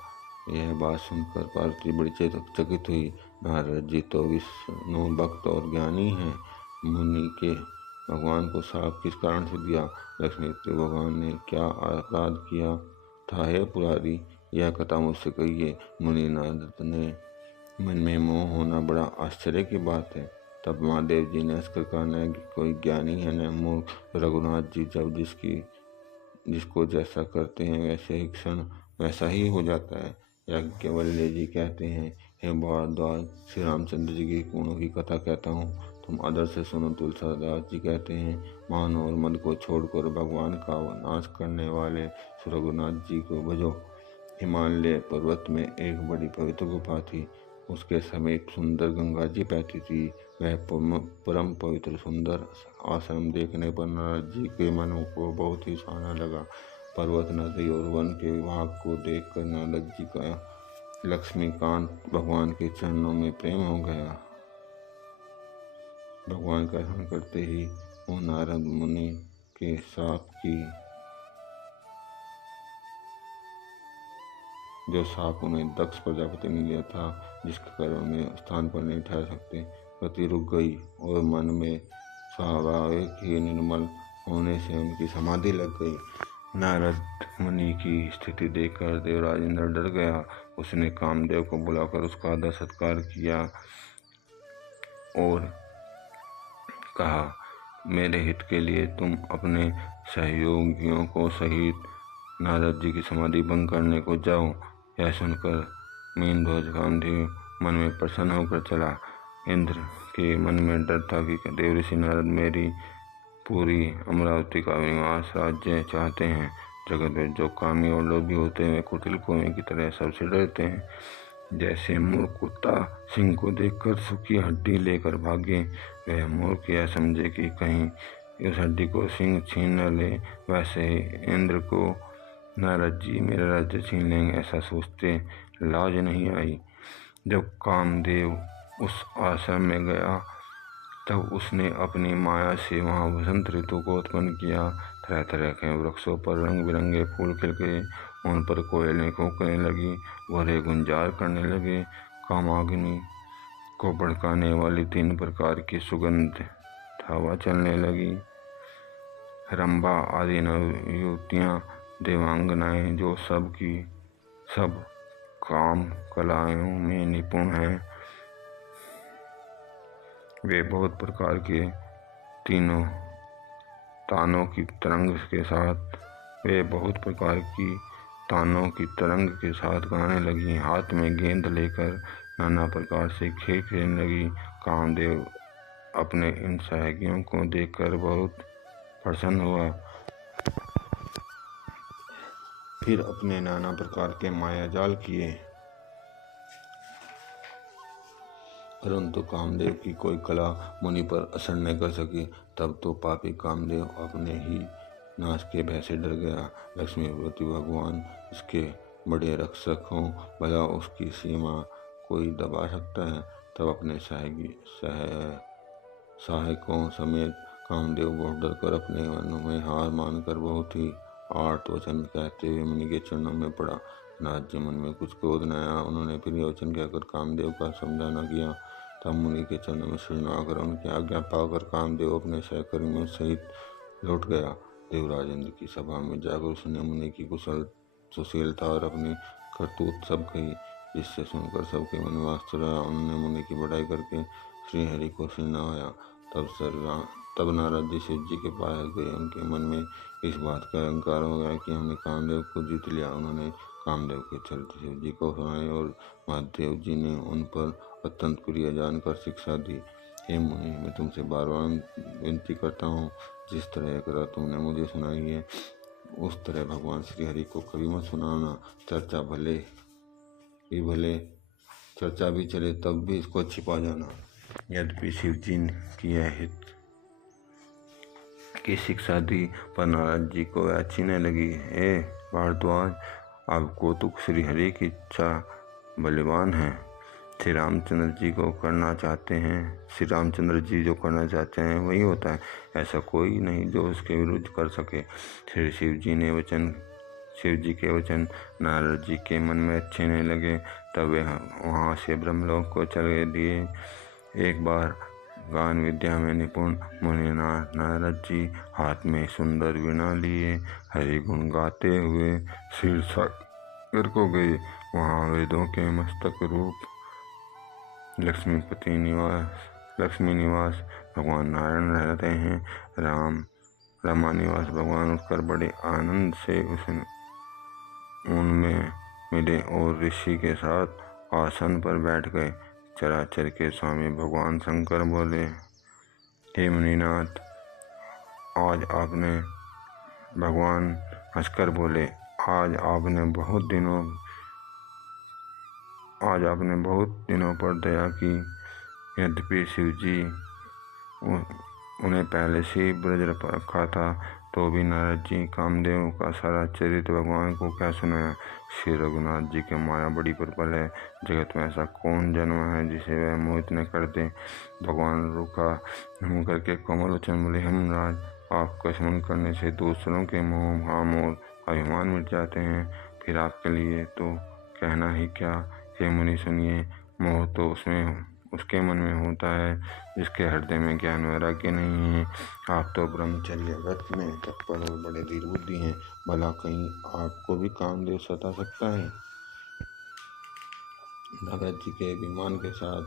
यह बात सुनकर पार्वती बड़ी चकित हुई। नारद जी तो विष्णु भक्त और ज्ञानी हैं, मुनि के भगवान को शाप किस कारण से दिया? लक्ष्मी भगवान ने क्या अपराध किया था? हे पुरारी, यह कथा मुझसे कहिए। मुनि नारद ने मन में मोह होना बड़ा आश्चर्य की बात है। तब महादेव जी ने हंसकर कहा, न कोई ज्ञानी है न मूर्ख। रघुनाथ जी जब जिसको जैसा करते हैं वैसे ही क्षण वैसा ही हो जाता है। याज्ञवल्क्य जी कहते हैं, हे भारद्वाज, श्री रामचंद्र जी की गुणों की कथा कहता हूँ, तुम आदर से सुनो। तुलसीदास जी कहते हैं, मान और मद को छोड़कर भगवान का नाश करने वाले रघुनाथ जी को भजो। हिमालय पर्वत में एक बड़ी पवित्र गुफा थी। उसके समीप सुंदर गंगा जी बहती थी। वह परम पवित्र सुंदर आश्रम देखने पर नारद जी के मन को बहुत ही सुहाना लगा। पर्वत, नदी और वन के विभाग को देखकर नारद जी का लक्ष्मीकांत भगवान के चरणों में प्रेम हो गया। भगवान का स्मरण करते ही वो नारद मुनि के जो साप उन्हें दक्ष प्रजापति ने दिया था, जिसके कारण उन्हें स्थान पर नहीं ठहर सकते, गति रुक गई और मन में स्वाभाविक ही निर्मल होने से उनकी समाधि लग गई। नारद मुनि की स्थिति देखकर देवराज इंद्र डर गया। उसने कामदेव को बुलाकर उसका आदर सत्कार किया और कहा, मेरे हित के लिए तुम अपने सहयोगियों को सहित नारद जी की समाधि भंग करने को जाओ। यह सुनकर मीनध्वज कामदेव मन में प्रसन्न होकर चला। इंद्र के मन में डर था कि देव ऋषि नारद मेरी पूरी अमरावती का निवास राज्य चाहते हैं। जगत में जो कामी और लोभी होते हैं वे कुटिल कौवे की तरह सबसे डरते हैं। जैसे मूर्ख कुत्ता सिंह को देखकर सूखी हड्डी लेकर भागे, वह मूर्ख यह समझे कि कहीं इस हड्डी को सिंह छीन न ले, वैसे ही इंद्र को नारद जी मेरा राज्य छीन लेंगे ऐसा सोचते लाज नहीं आई। जब कामदेव उस आश्रम में गया तब उसने अपनी माया से वहाँ वसंत ऋतु को उत्पन्न किया। तरह तरह के वृक्षों पर रंग बिरंगे फूल खिल गए, उन पर कोयलें कूकने लगी, भोरे गुंजार करने लगे। कामाग्नि को भड़काने वाली 3 प्रकार की सुगंध हवा चलने लगी। रंभा आदि नवयुवतियाँ देवांगनाएं जो सब की सब काम कलाओं में निपुण हैं, वे बहुत प्रकार के तानों की तरंग के साथ गाने लगी। हाथ में गेंद लेकर नाना प्रकार से खेल खेलने लगी। कामदेव अपने इन सहयोगियों को देखकर बहुत प्रसन्न हुआ। फिर अपने नाना प्रकार के माया जाल किए, परंतु कामदेव की कोई कला मुनि पर असर न कर सकी। तब तो पापी कामदेव अपने ही नाश के भय से डर गया। लक्ष्मीपति भगवान इसके बड़े रक्षक हों, भला उसकी सीमा कोई दबा सकता है। तब अपने सहायकों समेत कामदेव बहुत डरकर अपने मन में हार मानकर बहुत ही आर्त वचन कहते हुए मुनि के चरणों में पड़ा। नारद जी मन में कुछ क्रोध न आया। उन्होंने फिर वचन कहकर कामदेव का समझाना किया। तब मुनि के चरणों में शरण आकर उनकी आज्ञा पाकर कामदेव अपने सहकर्मियों सहित लौट गया। देवराज इंद्र की सभा में जाकर उसने मुनि की सुशीलता और अपनी करतूत सब कही, जिससे सुनकर सबके मन में आश्चर्य आया। उन्होंने मुनि की बढ़ाई करके श्री हरि को सिरनाया। तब नारद जी शिव जी के पास गए। उनके मन में इस बात का अहंकार हो गया कि हमने कामदेव को जीत लिया। उन्होंने कामदेव के चरित्र शिव जी को सुनाए और महादेव जी ने उन पर अत्यंत प्रिय जानकर शिक्षा दी। हे मुनि, मैं तुमसे बार बार विनती करता हूँ, जिस तरह करा तुमने मुझे सुनाई है उस तरह भगवान श्री हरि को कभी मत सुनाना। चर्चा भी चले तब भी इसको छिपा जाना। यद्यपि शिव जी की यह हित की शिक्षा दी पर नारद जी को अच्छी न लगी। हे भारद्वाज, अब कौतुक श्री हरि की इच्छा बलवान है। श्री रामचंद्र जी जो करना चाहते हैं वही होता है। ऐसा कोई नहीं जो उसके विरुद्ध कर सके। श्री शिव जी के वचन नारद जी के मन में अच्छे नहीं लगे। तब वे वहाँ से ब्रह्मलोक को चले दिए। एक बार गान विद्या में निपुण मुनिनाथ नारद जी हाथ में सुंदर वीणा लिए हरि गुण गाते हुए क्षीर सागर को गए। वहाँ वेदों के मस्तक रूप लक्ष्मी निवास भगवान नारायण रहते हैं। रमा निवास भगवान उठकर बड़े आनंद से उनमें मिले और ऋषि के साथ आसन पर बैठ गए। चराचर के स्वामी भगवान शंकर बोले, हे मुनिनाथ, भगवान हंसकर बोले, आज आपने बहुत दिनों पर दया की। यद्यपि शिव जी उन्हें पहले से ही ब्रज रखा था, तो भी नारद जी कामदेव का सारा चरित्र भगवान को क्या सुनाया। श्री रघुनाथ जी की माया बड़ी प्रबल है। जगत में ऐसा कौन जन्म है जिसे वह मोहित न कर दे। भगवान रुका मुँह करके कोमल वचन बोले, हम राज, आपका स्मरण करने से दूसरों के मोह भाव और अभिमान मिट जाते हैं। फिर आपके लिए तो कहना ही क्या। हे मुनि सुनिए, मोह तो उसके मन में होता है जिसके हृदय में ज्ञान वैराग्य नहीं है। आप तो ब्रह्मचर्य व्रत में तत्पर और बड़े धीर बुद्धि हैं। भला कहीं आपको भी कामदेव सता सकता है। नारद जी के अभिमान के साथ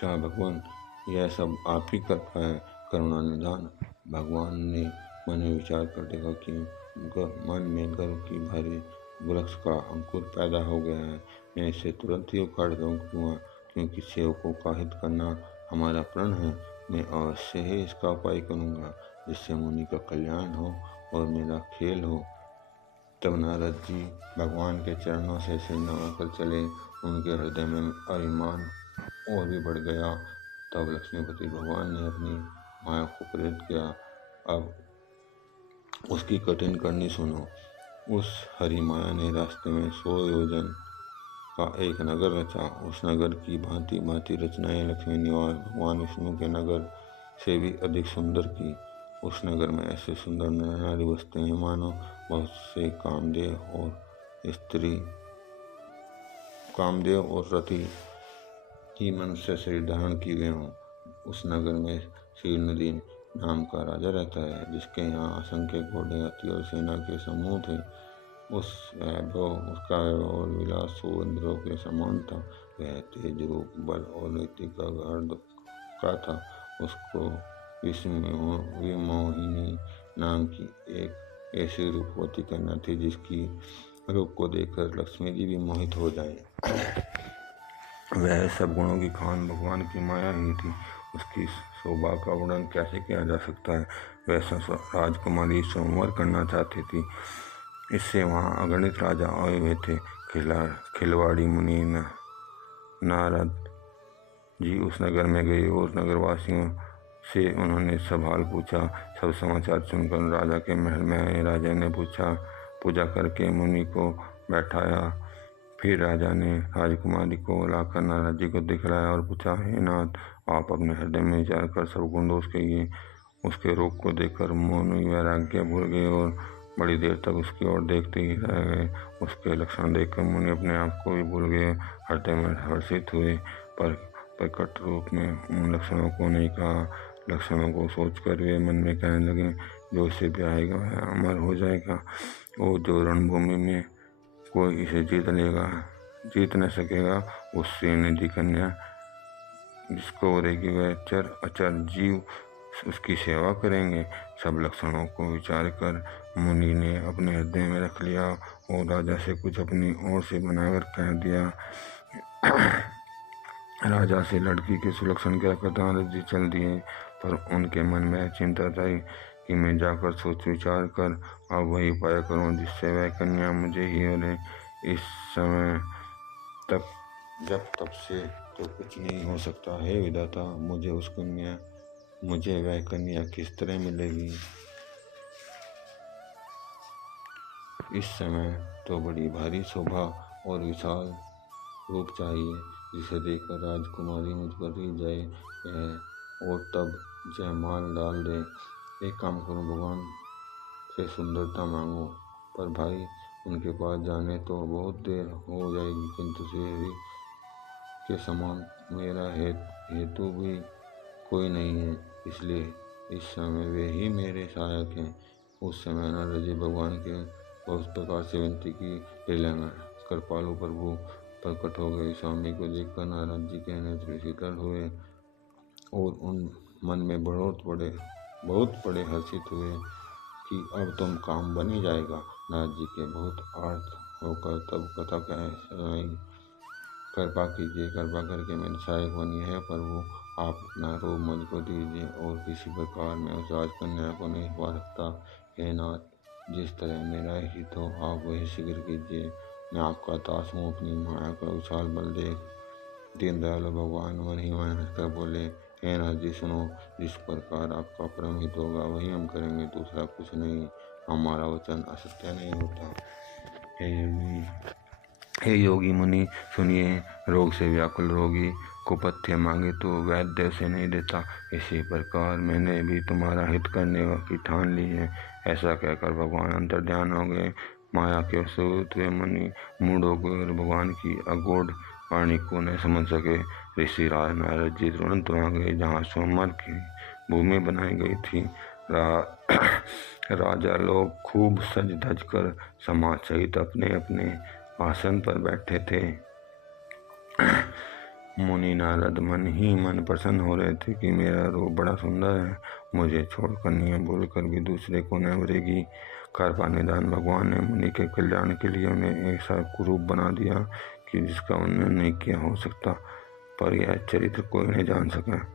कहा, भगवान, यह सब आप ही कर पाए। करुणा निधान भगवान ने मन में विचार कर देखा कि मन में गर्व की भारी वृक्ष का अंकुर पैदा हो गया है। मैं इसे तुरंत ही उखाड़ दूंगा, क्योंकि सेवक को काहित करना हमारा प्रण है। मैं अवश्य ही इसका उपाय करूँगा, जिससे मुनि का कल्याण हो और मेरा खेल हो। तब नारद जी भगवान के चरणों से सिर नवाकर चले। उनके हृदय में अभिमान और भी बढ़ गया। तब लक्ष्मीपति भगवान ने अपनी माया को प्रेरित किया। अब उसकी कठिन करनी सुनो। उस हरि माया ने रास्ते में 100 योजन का एक नगर रचा। उस नगर की भांति भांति रचनाएं लक्ष्मी निवास भगवान विष्णु के नगर से भी अधिक सुंदर की। उस नगर में ऐसे सुंदर नारी बसते हैं मानो बहुत से कामदेव और रति की मनुष्य शरीर धारण की गए हों। उस नगर में शील नदी नाम का राजा रहता है, जिसके यहाँ असंख्य घोड़े, हाथी और सेना के समूह थे। उसका वैभव और विलास इंद्रों के समान था। वह तेज रूप, बल और नीति का गढ़ का था। उसको विमोहिनी नाम की एक ऐसी रूपवती कन्या थी, जिसकी रूप को देखकर लक्ष्मी जी भी मोहित हो जाए। वह सब गुणों की खान भगवान की माया ही थी। उसकी शोभा का वर्णन कैसे किया जा सकता है। वह राजकुमारी स्वयंवर करना चाहती थी। इससे वहाँ अगणित राजा आए हुए थे। खिलवाड़ी मुनि नारद जी उस नगर में गए और नगरवासियों से उन्होंने सब हाल पूछा। सब समाचार सुनकर राजा के महल में आए। राजा ने पूजा करके मुनि को बैठाया। फिर राजा ने राजकुमारी को लाकर नारद जी को दिखलाया और पूछा, हे नाथ, आप अपने हृदय में विचार कर सब गुण दोष कहिए। उसके रूप को देखकर मुनि वैराग्य भूल गए और बड़ी देर तक उसकी ओर देखते ही रह गए। उसके लक्षण देखकर मुनि अपने आप को भी भूल गए। हृदय में हर्षित हुए, पर प्रकट रूप में उन लक्षणों को नहीं कहा। लक्षणों को सोचकर वे मन में कहने लगे, जो उससे ब्याहेगा वह अमर हो जाएगा, और जो रणभूमि में कोई इसे जीत न सकेगा, उससे निधि कन्या जिसको रहेगी वह चर अचर जीव उसकी सेवा करेंगे। सब लक्षणों को विचार कर मुनि ने अपने हृदय में रख लिया और राजा से कुछ अपनी ओर से बनाकर कह दिया। राजा से लड़की के सुलक्षण क्या करता जी चल दिए, पर उनके मन में चिंता थी कि मैं जाकर सोच विचार कर अब वही उपाय करूं जिससे वह कन्या मुझे ही मिले। इस समय तब से तो कुछ नहीं हो सकता। हे विधाता, मुझे वह कन्या किस तरह मिलेगी। इस समय तो बड़ी भारी शोभा और विशाल रूप चाहिए जिसे देखकर राजकुमारी मुझ पर ही जाए और तब जयमाल डाल दे। एक काम करूं, भगवान से सुंदरता मांगो, पर भाई उनके पास जाने तो बहुत देर हो जाएगी, किंतु श्री के समान मेरा हेतु भी कोई नहीं है, इसलिए इस समय वे ही मेरे सहायक हैं। उस समय नारद जी भगवान के उस प्रकार से विनती की, कृपालु प्रभु प्रकट हो गए। स्वामी को देखकर नारद जी के नेत्र शीतल हुए और उन मन में बहुत बड़े हर्षित हुए कि अब तुम काम बन ही जाएगा। नारद जी के बहुत आर्त होकर तब कथा कह कृपा कीजिए, कृपा करके मेरे सहायक बनिए। है प्रभु, आप अपना रूप मुझको दीजिए और किसी प्रकार मैं उस राजकन्या को नहीं पा सकता। हे नाथ, जिस तरह मेरा हित हो आप वही शीघ्र कीजिए। मैं आपका दास हूँ, अपनी माया का विशाल बल देख दीनदयालु भगवान मन ही मन हंसकर बोले, हे नाथ जी सुनो, जिस प्रकार आपका परम हित होगा वही हम करेंगे, दूसरा कुछ नहीं। हमारा वचन असत्य नहीं होता। हे योगी मुनि सुनिए, रोग से व्याकुल रोगी को पथ्य मांगे तो वैद्य से नहीं देता, इसी प्रकार मैंने भी तुम्हारा हित करने की ठान ली है। ऐसा कहकर भगवान अंतर्ध्यान हो गए। माया के वसूत वे मुनि मूढ़ हो गए और भगवान की अगूढ़ वाणी को न समझ सके। ऋषि राज नारद जी तुरंत वहाँ गए जहाँ स्वयंवर की भूमि बनाई गई थी। राजा लोग खूब सज धज कर समाज सहित अपने अपने आसन पर बैठे थे। मुनि नारद मन ही मन प्रसन्न हो रहे थे कि मेरा रूप बड़ा सुंदर है, मुझे छोड़कर नियम बोलकर भी दूसरे को न वरेगी। कृपा निदान भगवान ने मुनि के कल्याण के लिए उन्हें ऐसा कुरूप बना दिया कि जिसका उन्हें नहीं किया हो सकता, पर यह चरित्र कोई नहीं जान सका।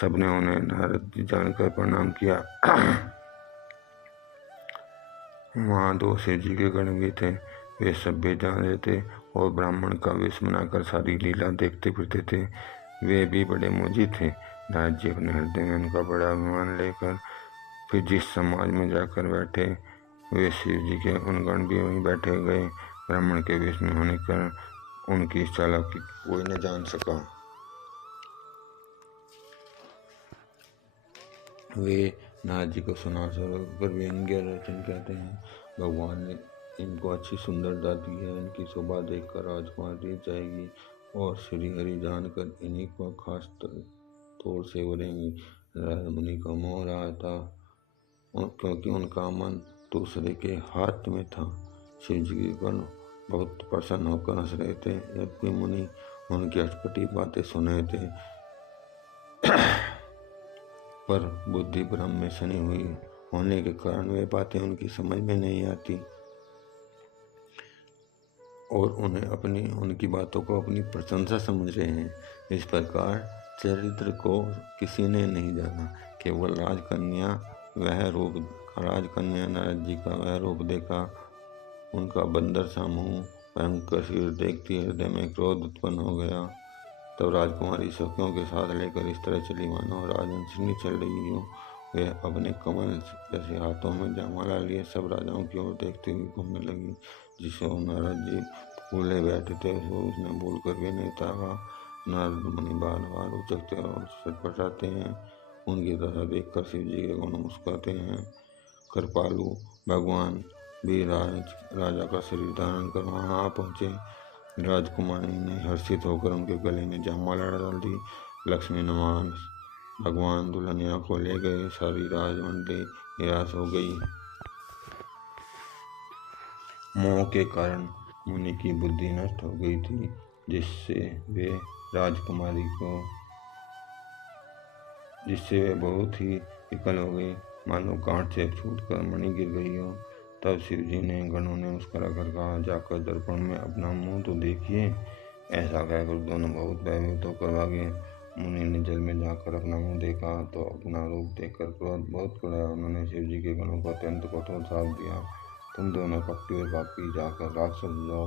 सबने उन्हें नारद जी जानकर प्रणाम किया। वहाँ 2 शिव जी के गण भी थे। वे सभ्य जान रहे थे और ब्राह्मण का वेश बनाकर सारी लीला देखते फिरते थे। वे भी बड़े मोजी थे। नारद जी अपने हृदय में उनका बड़ा अभिमान लेकर फिर जिस समाज में जाकर बैठे, वे शिव जी के उन गण भी वहीं बैठे गए। ब्राह्मण के वेश में होने पर उनकी इस चालाकी कोई न जान सका। वे नारद जी को सुना कर व्यंग्य रचन कहते हैं। भगवान ने इनको अच्छी सुंदरता दी है, इनकी शोभा देखकर राजकुमार रीझ जाएगी और श्री हरि जानकर इन्हीं को खास तौर से वरेंगी। नारद मुनि का मोह रहा था क्योंकि उनका मन दूसरे के हाथ में था। शिव जी के गण बहुत प्रसन्न होकर हंस रहे थे, जबकि मुनि उनकी अटपटी बातें सुन रहे थे, पर बुद्धि भ्रम में सनी हुई होने के कारण वे बातें उनकी समझ में नहीं आती और उनकी बातों को अपनी प्रशंसा समझ रहे हैं। इस प्रकार चरित्र को किसी ने नहीं जाना, केवल राजकन्या नारद जी का वह रूप देखा। उनका बंदर सा मुंह, भयंकर सिर देखती हृदय में क्रोध उत्पन्न हो गया। तब राजकुमारी सखियों के साथ लेकर इस तरह चली मानो राजहंसिनी चल रही हो। वे अपने कमल जैसे हाथों में जयमाला लिए सब राजाओं की ओर देखते हुए घूमने लगी। जिसे नारद जी भूले बैठे थे उसने बोलकर भी नहीं था। नारद मुनि बार बार उचकते और छटपटाते हैं। उनकी दशा देखकर शिव जी के गुण मुस्कुराते हैं। कृपालु भगवान भी राजा का शरीर धारण कर वहाँ आ पहुँचे। राजकुमारी ने हर्षित होकर उनके गले में जयमाला डाल दी। लक्ष्मी निवास भगवान दुल्हनिया को ले गए। सारी राजमंडली निराश हो गई। मोह के कारण मुनि की बुद्धि नष्ट हो गई थी, जिससे वे बहुत ही विकल हो गए, मानो गांठ से छूटकर मणि गिर गई हो। तब शिव जी ने गणों ने मुस्कुरा कर कहा, जाकर दर्पण में अपना मुंह तो देखिए। ऐसा कहकर दोनों बहुत भयभीत होकर भागे। मुनि ने जल में जाकर अपना मुंह देखा तो अपना रूप देखकर क्रोध बहुत बढ़ा। उन्होंने शिव जी के गणों को अत्यंत कठोर श्राप दिया, तुम दोनों कपटी और पापी, जाकर राक्षस जाओ,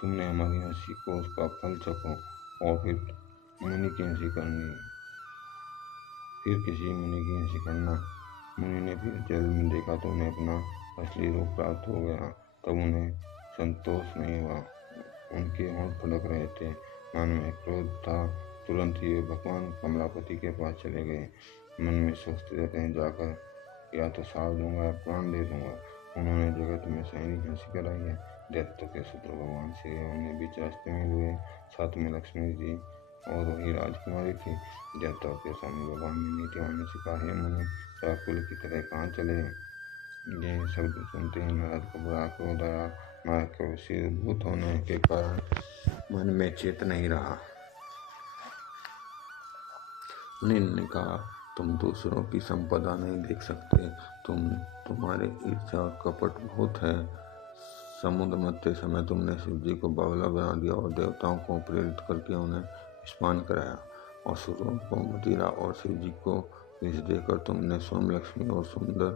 तुमने हमारी हंसी को उसका फल चखो और फिर मुनि की हंसी करनी, फिर किसी मुनि की हंसी करना। मुनि ने फिर जल में देखा तो उन्हें अपना असली रूप प्राप्त हो गया। तब उन्हें संतोष नहीं हुआ, उनके होंठ फड़क रहे थे, मन में क्रोध था। तुरंत ही वे भगवान कमलापति के पास चले गए। मन में सोचते रहते हैं, जाकर या तो साथ दूंगा या प्राण दे दूंगा। उन्होंने जगत में सैनिक हंसी कराई है। दैत्यों के शत्रु भगवान श्री राम ने बीच रास्ते में हुए, साथ में लक्ष्मी जी और वही राजकुमारी थी। दैत्यों के सामने भगवान ने मीठे वाणी से कहा, हे मुनि, राकुल की तरह कहाँ चले? ये शब्द सुनते ही नारद को बड़ा क्रोध आया। माया के वशीभूत होने के कारण मन में चेत नहीं रहा। मुनि ने कहा, तुम दूसरों की संपदा नहीं देख सकते, तुम्हारे ईर्ष्या और कपट बहुत है। समुद्र मथते समय तुमने शिव जी को बावला बना दिया और देवताओं को प्रेरित करके उन्हें स्नान कराया। असुरों को मदिरा और शिव जी को विष देकर तुमने स्वयं लक्ष्मी और सुंदर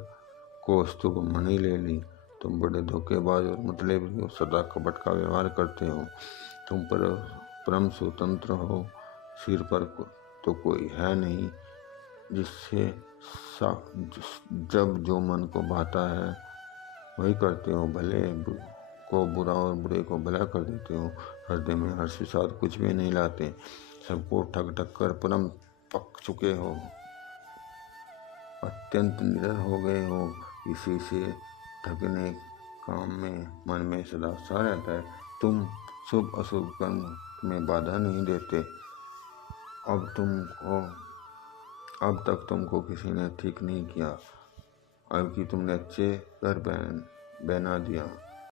को स्तुप मणि ले ली। तुम बड़े धोखेबाज और मतलबी हो, सदा कपट का व्यवहार करते हो। तुम पर परम स्वतंत्र हो, सिर पर तो कोई है नहीं, जिससे जब जो मन को भाता है वही करते हो। भले को बुरा और बुरे को भला कर देते हो। हृदय में हर्ष विषाद कुछ भी नहीं लाते, सबको ठग ठग कर परम पक चुके हो, अत्यंत निडर हो गए हो। इसी से ठगने काम में मन में सदा उत्साह रहता है। तुम शुभ अशुभ कर्म में बाधा नहीं देते। अब तक तुमको किसी ने ठीक नहीं किया, अब कि तुमने अच्छे घर बना दिया।